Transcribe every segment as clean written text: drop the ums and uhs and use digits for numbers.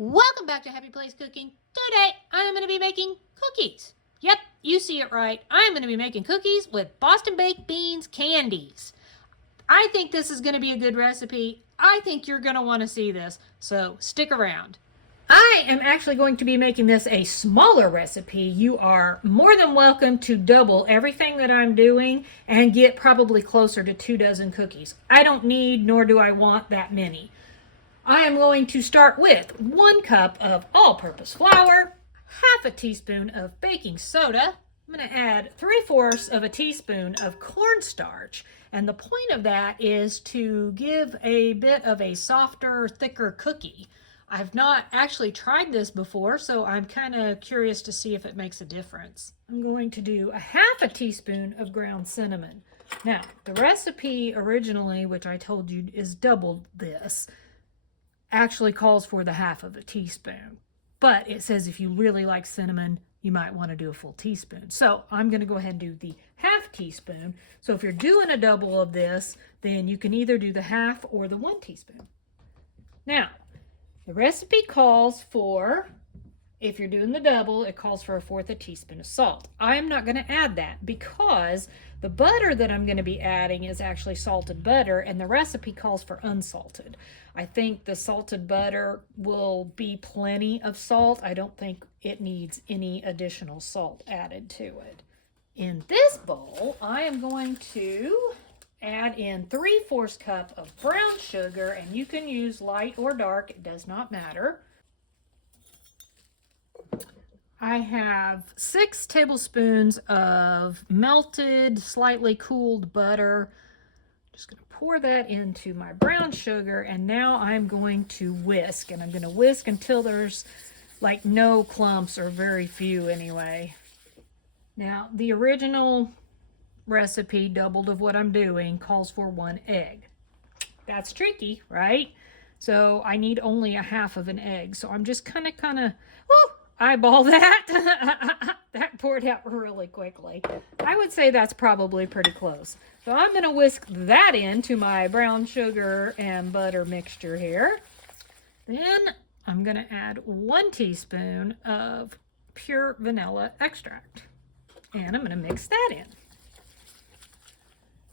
Welcome back to Happy Place Cooking. Today I'm going to be making cookies. Yep, you see it right. I'm going to be making cookies with Boston baked beans candies. I think this is going to be a good recipe. I think you're going to want to see this, so stick around. I am actually going to be making this a smaller recipe. You are more than welcome to double everything that I'm doing and get probably closer to 2 dozen cookies. I don't need nor do I want that many. I am going to start with 1 cup of all-purpose flour, half a teaspoon of baking soda. I'm going to add 3/4 of a teaspoon of cornstarch. And the point of that is to give a bit of a softer, thicker cookie. I've not actually tried this before, so I'm kind of curious to see if it makes a difference. I'm going to do a half a teaspoon of ground cinnamon. Now, the recipe originally, which I told you is double this, actually calls for the half of a teaspoon. But it says if you really like cinnamon, you might want to do a full teaspoon. So I'm going to go ahead and do the half teaspoon. So if you're doing a double of this, then you can either do the half or the 1 teaspoon. Now, the recipe calls for, if you're doing the double, it calls for 1/4 a teaspoon of salt. I'm not going to add that because the butter that I'm going to be adding is actually salted butter, and the recipe calls for unsalted. I think the salted butter will be plenty of salt. I don't think it needs any additional salt added to it. In this bowl, I am going to add in 3/4 cup of brown sugar, and you can use light or dark, it does not matter. I have 6 tablespoons of melted, slightly cooled butter. Just going to pour that into my brown sugar, and now I'm going to whisk, and I'm going to whisk until there's like no clumps, or very few anyway. Now, the original recipe, doubled of what I'm doing, calls for 1 egg. That's tricky, right? So I need only a half of an egg. So I'm just kind of, eyeball that. That poured out really quickly. I would say that's probably pretty close. So I'm going to whisk that into my brown sugar and butter mixture here. Then I'm going to add 1 teaspoon of pure vanilla extract. And I'm going to mix that in.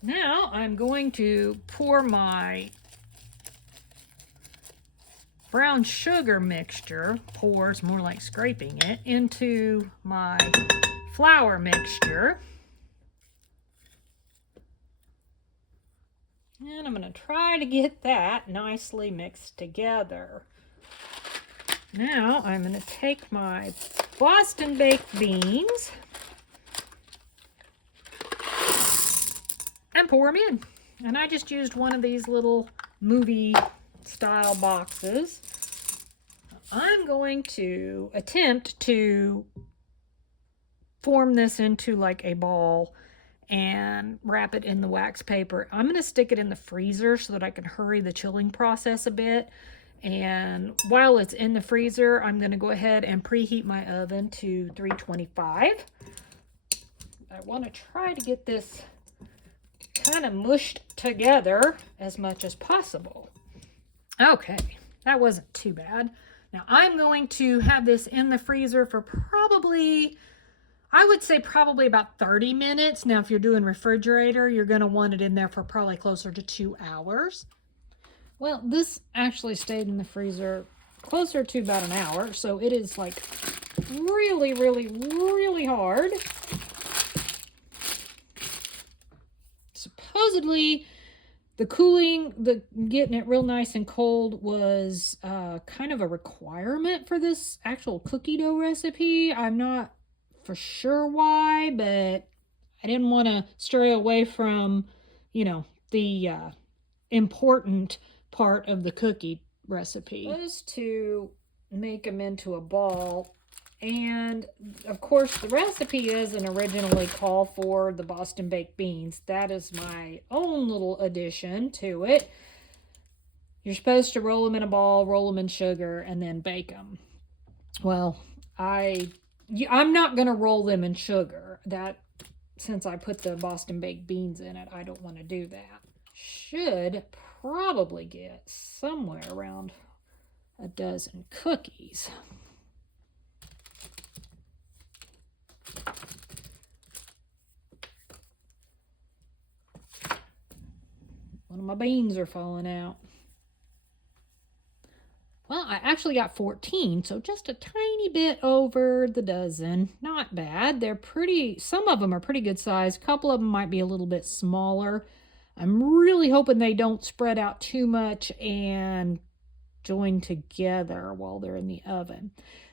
Now I'm going to pour my brown sugar mixture, pours more like scraping it, into my flour mixture. And I'm going to try to get that nicely mixed together. Now I'm going to take my Boston baked beans and pour them in. And I just used one of these little movie style boxes. I'm going to attempt to form this into like a ball and wrap it in the wax paper. I'm going to stick it in the freezer so that I can hurry the chilling process a bit. And while it's in the freezer, I'm going to go ahead and preheat my oven to 325. I want to try to get this kind of mushed together as much as possible. Okay, that wasn't too bad. Now I'm going to have this in the freezer for probably, I would say probably about 30 minutes. Now if you're doing refrigerator, you're going to want it in there for probably closer to 2 hours. Well, this actually stayed in the freezer closer to about an hour, so it is like really, really, really hard. Supposedly, the cooling, getting it real nice and cold was kind of a requirement for this actual cookie dough recipe. I'm not for sure why, but I didn't want to stray away from, the important part of the cookie recipe. Was to make them into a ball. And of course, the recipe doesn't originally call for the Boston baked beans. That is my own little addition to it. You're supposed to roll them in a ball, roll them in sugar, and then bake them. Well, I'm not going to roll them in sugar. Since I put the Boston baked beans in it, I don't want to do that. Should probably get somewhere around a dozen cookies. One of my beans are falling out. Well, I actually got 14, so just a tiny bit over the dozen. Not bad. They're pretty, some of them are pretty good size. A couple of them might be a little bit smaller. I'm really hoping they don't spread out too much and join together while they're in the oven.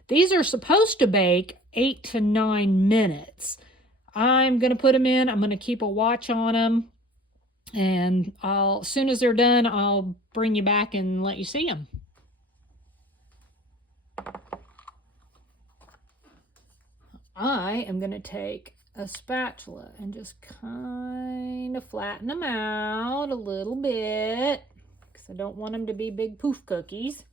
These are supposed to bake 8 to 9 minutes. I'm going to put them in. I'm going to keep a watch on them. And as soon as they're done, I'll bring you back and let you see them. I am going to take a spatula and just kind of flatten them out a little bit because I don't want them to be big poof cookies.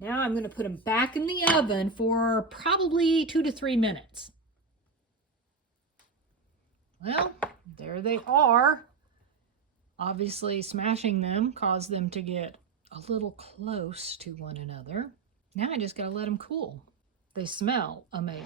Now I'm going to put them back in the oven for probably 2 to 3 minutes. Well, there they are. Obviously, smashing them caused them to get a little close to one another. Now I just gotta let them cool. They smell amazing.